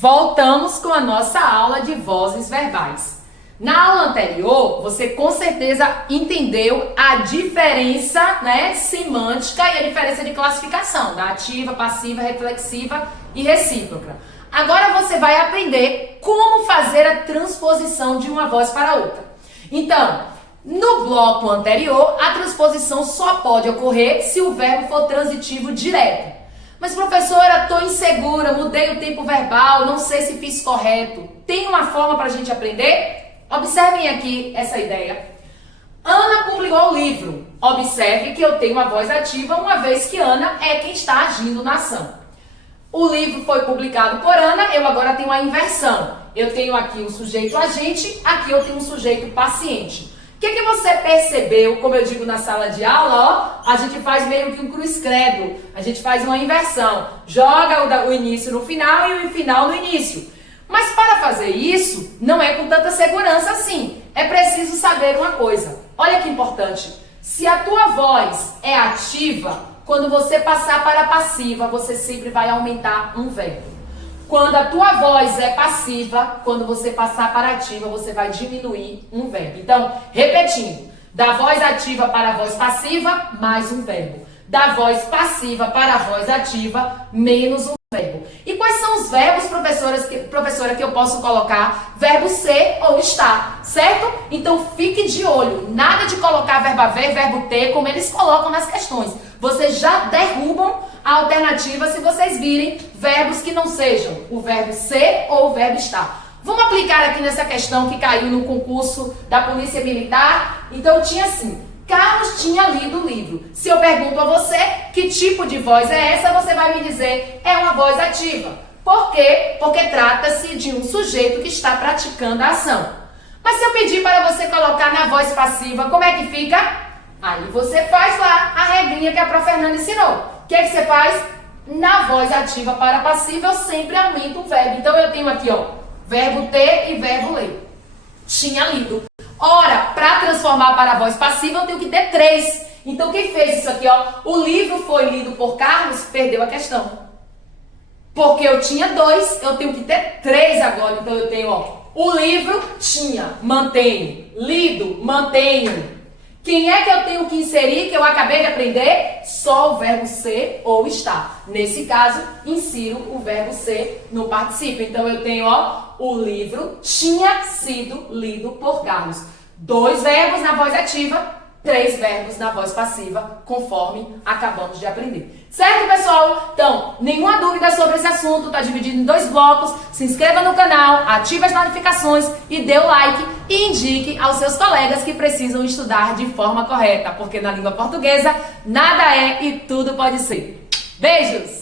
voltamos com a nossa aula de vozes verbais. Na aula anterior, você com certeza entendeu a diferença, semântica e a diferença de classificação da ativa, passiva, reflexiva e recíproca. Agora você vai aprender como fazer a transposição de uma voz para outra. Então, no bloco anterior, a transposição só pode ocorrer se o verbo for transitivo direto. Mas professora, estou insegura, mudei o tempo verbal, não sei se fiz correto. Tem uma forma para a gente aprender? Observem aqui essa ideia. Ana publicou o livro. Observe que eu tenho uma voz ativa, uma vez que Ana é quem está agindo na ação. O livro foi publicado por Ana, eu agora tenho a inversão. Eu tenho aqui um sujeito agente, aqui eu tenho um sujeito paciente. O que você percebeu, como eu digo na sala de aula, a gente faz meio que um cruz credo, a gente faz uma inversão, joga o início no final e o final no início. Mas para fazer isso, não é com tanta segurança assim, é preciso saber uma coisa, olha que importante, se a tua voz é ativa, quando você passar para a passiva, você sempre vai aumentar um verbo. Quando a tua voz é passiva, quando você passar para ativa, você vai diminuir um verbo. Então, repetindo, da voz ativa para a voz passiva, mais um verbo. Da voz passiva para a voz ativa, menos um verbo. E quais são os verbos, professora, que eu posso colocar? Verbo ser ou estar, certo? Então, fique de olho. Nada de colocar verbo haver, verbo ter, como eles colocam nas questões. Vocês já derrubam a alternativa se vocês virem verbos que não sejam o verbo ser ou o verbo estar. Vamos aplicar aqui nessa questão que caiu no concurso da Polícia Militar. Então tinha assim, Carlos tinha lido o livro. Se eu pergunto a você que tipo de voz é essa, você vai me dizer, é uma voz ativa. Por quê? Porque trata-se de um sujeito que está praticando a ação. Mas se eu pedir para você colocar na voz passiva, como é que fica? Aí você faz lá a regrinha que a Prof. Fernanda ensinou. O que você faz? Na voz ativa para passiva, eu sempre aumento o verbo. Então eu tenho aqui, verbo ter e verbo ler. Tinha lido. Ora, para transformar para a voz passiva, eu tenho que ter 3. Então quem fez isso aqui, o livro foi lido por Carlos, perdeu a questão. Porque eu tinha 2, eu tenho que ter 3 agora. Então eu tenho, o livro tinha, mantenho. Lido, mantenho. Quem é que eu tenho que inserir, que eu acabei de aprender? Só o verbo ser ou estar. Nesse caso, insiro o verbo ser no particípio. Então, eu tenho, o livro tinha sido lido por Carlos. 2 verbos na voz ativa, 3 verbos na voz passiva, conforme acabamos de aprender. Certo, pessoal? Então, nenhuma dúvida sobre esse assunto, está dividido em 2 blocos. Se inscreva no canal, ative as notificações e dê o like e indique aos seus colegas que precisam estudar de forma correta, porque na língua portuguesa nada é e tudo pode ser. Beijos!